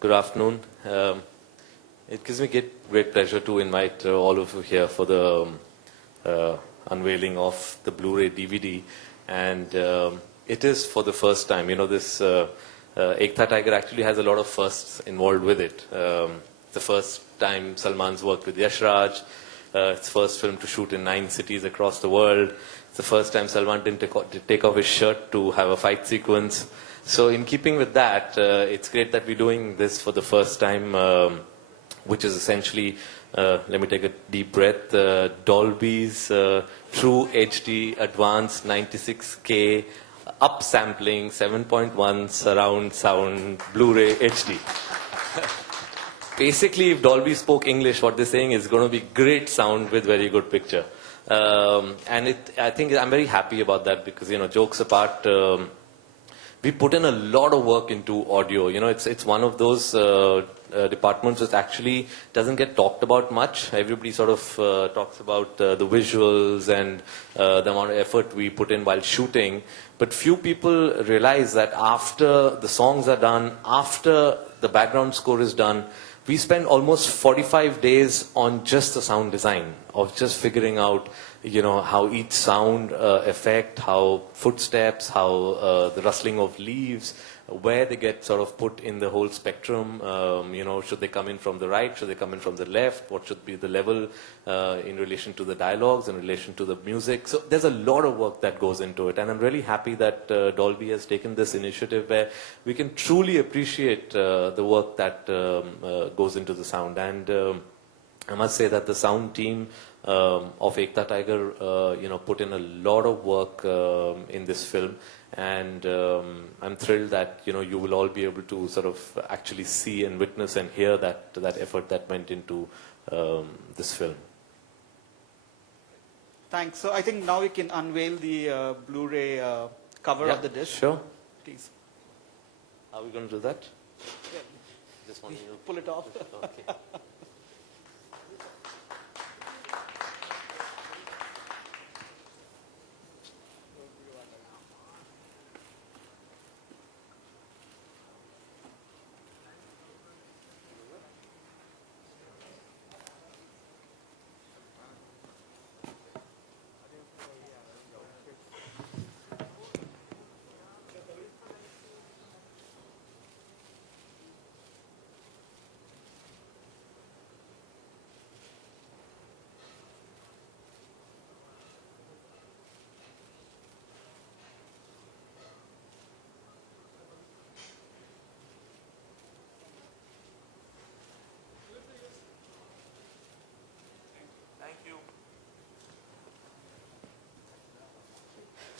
Good afternoon. It gives me great pleasure to invite all of you here for the unveiling of the Blu-ray DVD. And it is for the first time. You know, this Ek Tha Tiger actually has a lot of firsts involved with it. The first time Salman's worked with Yash Raj. It's first film to shoot in 9 cities across the world. It's the first time Salman didn't take off his shirt to have a fight sequence. So in keeping with that, it's great that we're doing this for the first time, which is essentially, let me take a deep breath, Dolby's True HD Advanced 96K upsampling 7.1 surround sound Blu-ray HD. Basically, if Dolby spoke English, what they're saying is going to be great sound with very good picture. And I think I'm very happy about that because, you know, jokes apart, we put in a lot of work into audio. You know, it's one of those departments that actually doesn't get talked about much. Everybody sort of talks about the visuals and the amount of effort we put in while shooting. But few people realize that after the songs are done, after the background score is done, we spend almost 45 days on just the sound design, of just figuring out, you know, how each sound effect, how footsteps, how the rustling of leaves, where they get sort of put in the whole spectrum. You know, should they come in from the right? Should they come in from the left? What should be the level in relation to the dialogues, in relation to the music? So there's a lot of work that goes into it. And I'm really happy that Dolby has taken this initiative where we can truly appreciate the work that goes into the sound. And I must say that the sound team of Ek Tha Tiger, you know, put in a lot of work in this film, and I'm thrilled that, you know, you will all be able to sort of actually see and witness and hear that effort that went into this film. Thanks. So I think now we can unveil the Blu-ray cover of the disc. Sure. Please. Are we going to do that? Yeah. Just want you to Pull it off. Okay.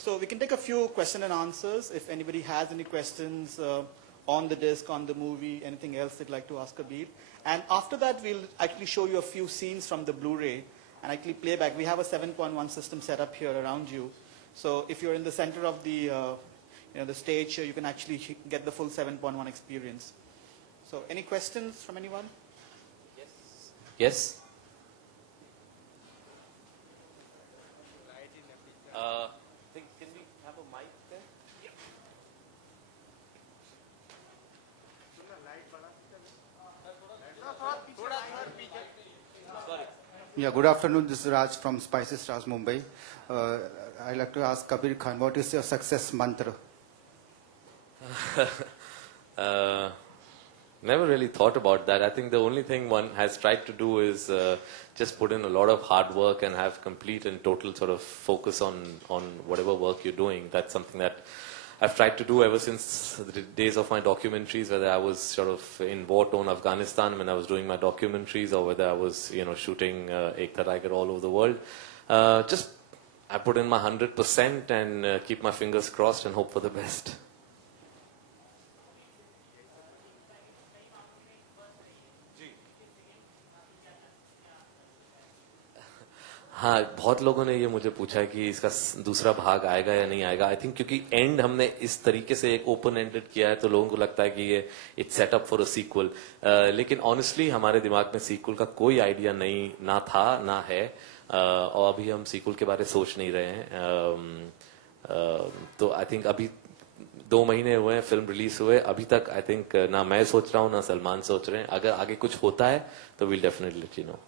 So we can take a few question and answers. If anybody has any questions on the disc, on the movie, anything else they'd like to ask Kabir. And after that, we'll actually show you a few scenes from the Blu-ray and actually play back. We have a 7.1 system set up here around you. So if you're in the center of the, you know, the stage, you can actually get the full 7.1 experience. So any questions from anyone? Yes. Yes. Can we have a mic there? Yeah. Sorry. Yeah, good afternoon. This is Raj from Spicy Stars, Mumbai. I'd like to ask Kabir Khan, what is your success mantra? Never really thought about that. I think the only thing one has tried to do is just put in a lot of hard work and have complete and total sort of focus on whatever work you're doing. That's something that I've tried to do ever since the days of my documentaries, whether I was sort of in war-torn Afghanistan when I was doing my documentaries, or whether I was, you know, shooting Ek Tha Tiger all over the world. Just I put in my 100% and keep my fingers crossed and hope for the best. हाँ, बहुत लोगों ने ये मुझे पूछा है कि इसका दूसरा भाग आएगा या नहीं आएगा. आई थिंक क्योंकि एंड हमने इस तरीके से एक ओपन एंडेड किया है तो लोगों को लगता है कि ये it's set up for a sequel. लेकिन ऑनेस्टली हमारे दिमाग में सीक्वल का कोई आइडिया नहीं, ना था ना है, और अभी हम सीक्वल के बारे में सोच नहीं रहे हैं. तो आई थिंक अभी 2 महीने हुए हैं फिल्म रिलीज हुए, अभी तक आई थिंक ना मैं सोच रहा हूँ ना सलमान सोच रहे हैं. अगर आगे कुछ होता है तो we'll definitely let you know.